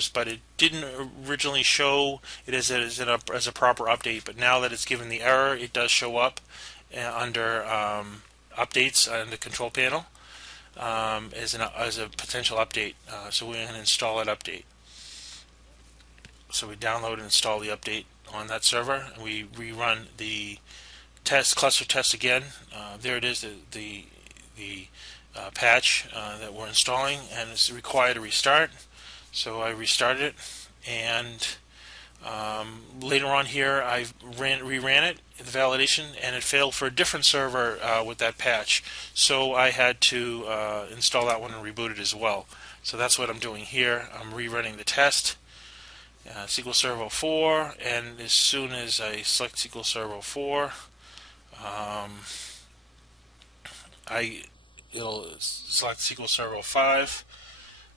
servers, but it didn't originally show it as a proper update. But now that it's given the error, it does show up under updates on the control panel as a potential update. So we're going to install that update. So we download and install the update on that server, and we rerun the cluster test again. There it is, the patch that we're installing, and it's required to restart. So I restarted it, and later on here I reran it, the validation, and it failed for a different server with that patch. So I had to install that one and reboot it as well. So that's what I'm doing here. I'm rerunning the test. SQL Server 04, and as soon as I select SQL Server 04, it'll select SQL Server 05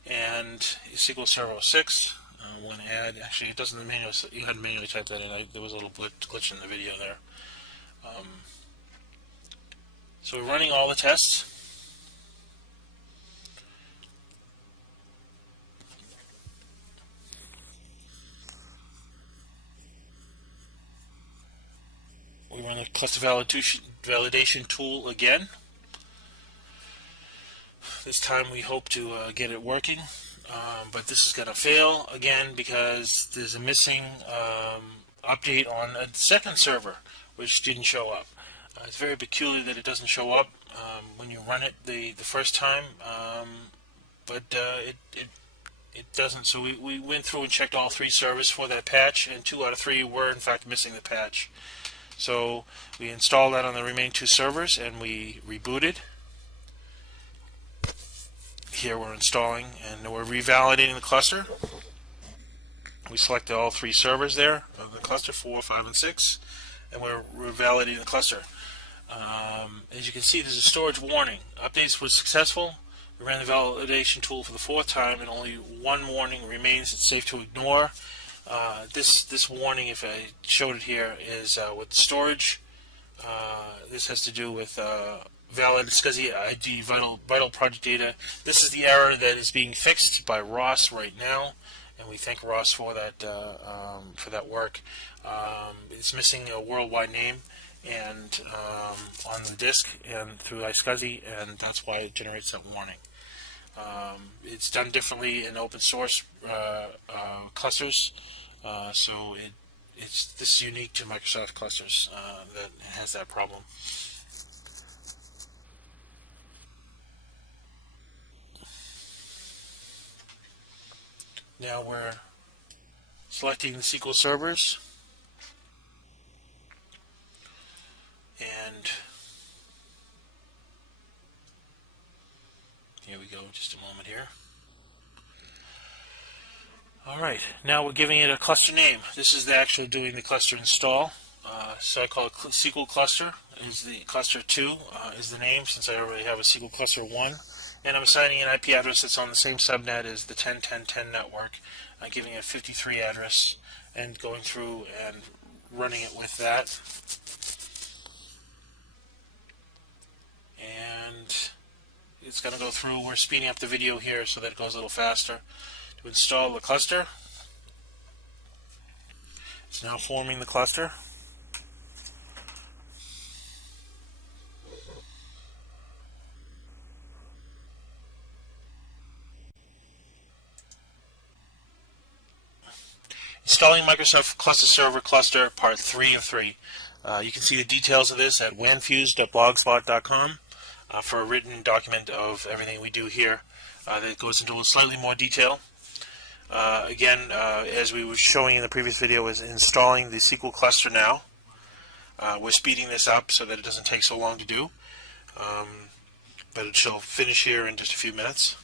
and SQL Server 06. I'm going to add, actually it doesn't manually, you had to manually type that in. There was a little glitch in the video there. So we're running all the tests. We run the cluster validation tool again. This time we hope to get it working, but this is going to fail again because there's a missing update on a second server which didn't show up. It's very peculiar that it doesn't show up when you run it the first time, but it doesn't. So we went through and checked all 3 servers for that patch, and 2 out of 3 were in fact missing the patch. So we installed that on the remaining 2 servers, and we rebooted. Here we're installing, and we're revalidating the cluster. We selected all 3 servers there of the cluster, 4, 5, and 6, and we're validating the cluster. As you can see, there's a storage warning. Updates was successful. We ran the validation tool for the 4th time, and only 1 warning remains. It's safe to ignore. This warning, if I showed it here, is with storage. This has to do with valid SCSI ID vital project data. This is the error that is being fixed by Ross right now, and we thank Ross for that work. It's missing a worldwide name and on the disk and through iSCSI, and that's why it generates that warning. It's done differently in open source clusters, so this is unique to Microsoft clusters that has that problem. Now we're selecting the SQL servers, and here we go, just a moment here. Alright, now we're giving it a cluster name. This is actually doing the cluster install. So I call it SQL cluster. Is the cluster 2 is the name, since I already have a SQL cluster 1. And I'm assigning an IP address that's on the same subnet as the 10.10.10 network. I'm giving it a 53 address and going through and running it with that. And it's going to go through. We're speeding up the video here so that it goes a little faster. To install the cluster, it's now forming the cluster. Installing Microsoft Cluster Server Cluster Part 3 of 3. You can see the details of this at wanfuse.blogspot.com for a written document of everything we do here that goes into slightly more detail. Again, as we were showing in the previous video, is installing the SQL cluster now. We're speeding this up so that it doesn't take so long to do, but it shall finish here in just a few minutes.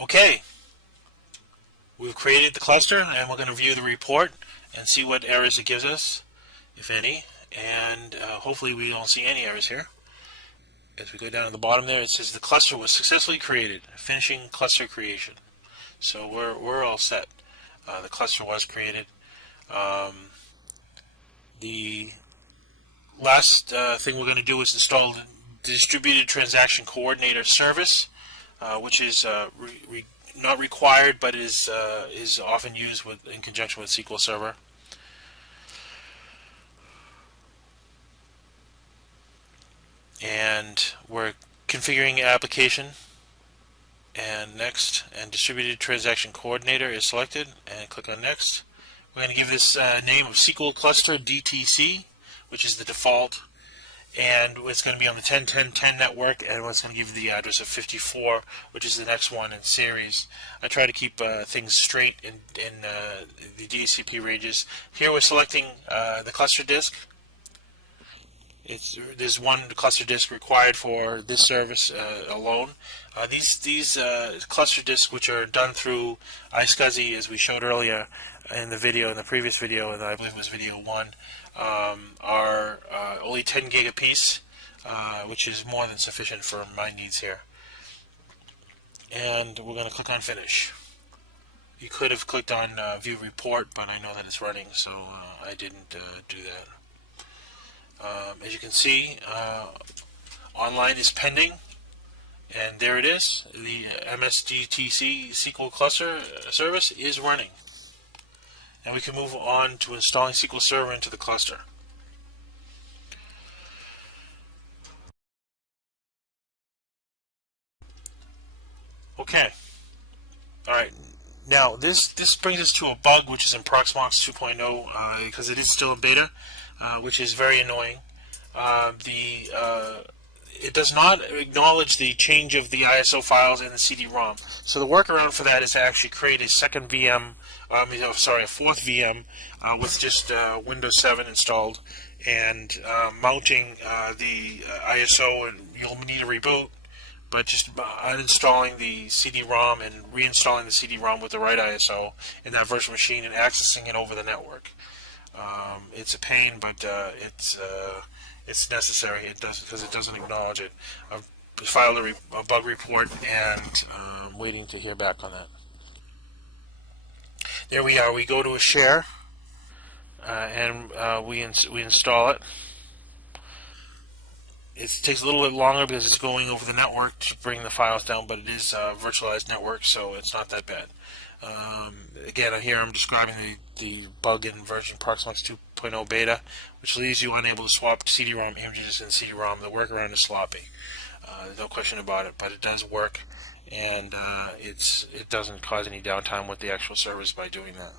Okay, we've created the cluster, and we're going to view the report and see what errors it gives us, if any, and hopefully we don't see any errors here. As we go down to the bottom there, it says the cluster was successfully created, finishing cluster creation. So we're all set. The cluster was created. The last thing we're going to do is install the distributed transaction coordinator service, which is not required, but is often used in conjunction with SQL Server. And we're configuring application, and next, and distributed transaction coordinator is selected, and click on next. We're going to give this name of SQL cluster DTC, which is the default, and it's going to be on the 10.10.10 network, and it's going to give the address of 54, which is the next one in series. I try to keep things straight in the DHCP ranges. Here we're selecting the cluster disk. There's one cluster disk required for this service alone. These cluster disks, which are done through iSCSI, as we showed earlier in the previous video, and I believe it was video 1, are only 10 gig apiece, which is more than sufficient for my needs here. And we're going to click on Finish. You could have clicked on View Report, but I know that it's running, so I didn't do that. As you can see, online is pending, and there it is. The MSDTC SQL cluster service is running. And we can move on to installing SQL Server into the cluster. Okay. Alright. Now, this brings us to a bug which is in Proxmox 2.0 because it is still in beta, which is very annoying. It does not acknowledge the change of the ISO files in the CD-ROM. So the workaround for that is to actually create a second VM, a fourth VM with just Windows 7 installed, and mounting the ISO, and you'll need a reboot, but just uninstalling the CD-ROM and reinstalling the CD-ROM with the right ISO in that virtual machine and accessing it over the network. It's a pain, but it's necessary. It does, because it doesn't acknowledge it. I've filed a bug report, and waiting to hear back on that. There we are. We go to a share, and we install it. It takes a little bit longer because it's going over the network to bring the files down, but it is a virtualized network, so it's not that bad. Again, here I'm describing the bug in version Proxmox 2.0 beta, which leaves you unable to swap CD-ROM images in CD-ROM. The workaround is sloppy. No question about it, but it does work, and it doesn't cause any downtime with the actual service by doing that.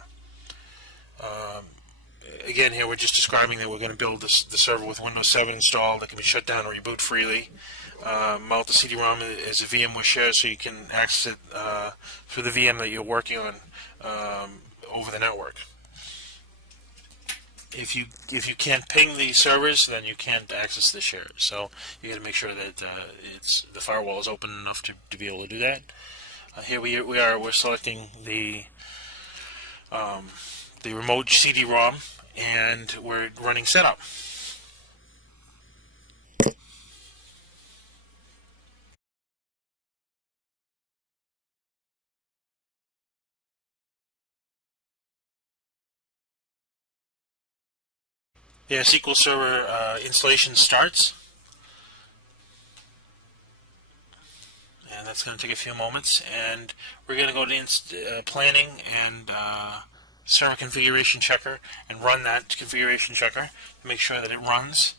Again, here we're just describing that we're going to build the server with Windows 7 installed. That can be shut down and reboot freely. Mount the CD-ROM as a VMware share, so you can access it through the VM that you're working on over the network. If you can't ping the servers, then you can't access the share. So you got to make sure that the firewall is open enough to be able to do that. Here we're selecting the remote CD-ROM, and we're running setup. Yeah, SQL Server installation starts, and that's going to take a few moments. And we're going to go to planning and server configuration checker and run that configuration checker to make sure that it runs.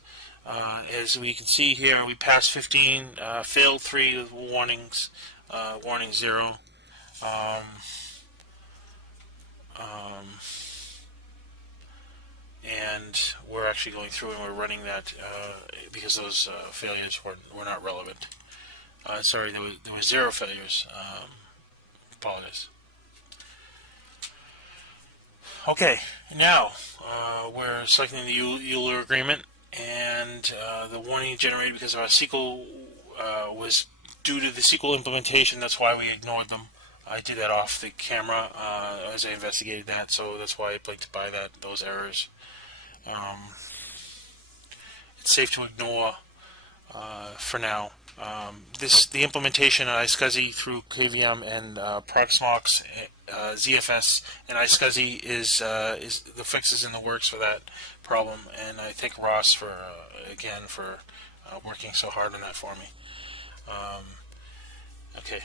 As we can see here, we passed 15, failed 3 with warnings, warning 0. And we're actually going through and we're running that because those failures were not relevant. Sorry, there was 0 failures. Apologize. Okay, now we're selecting the Euler agreement, and the warning generated because our SQL was due to the SQL implementation. That's why we ignored them. I did that off the camera as I investigated that, so that's why I blinked by those errors. It's safe to ignore for now. The implementation of iSCSI through KVM and Proxmox, ZFS, and iSCSI is the fixes in the works for that problem. And I thank Ross for again for working so hard on that for me. Okay.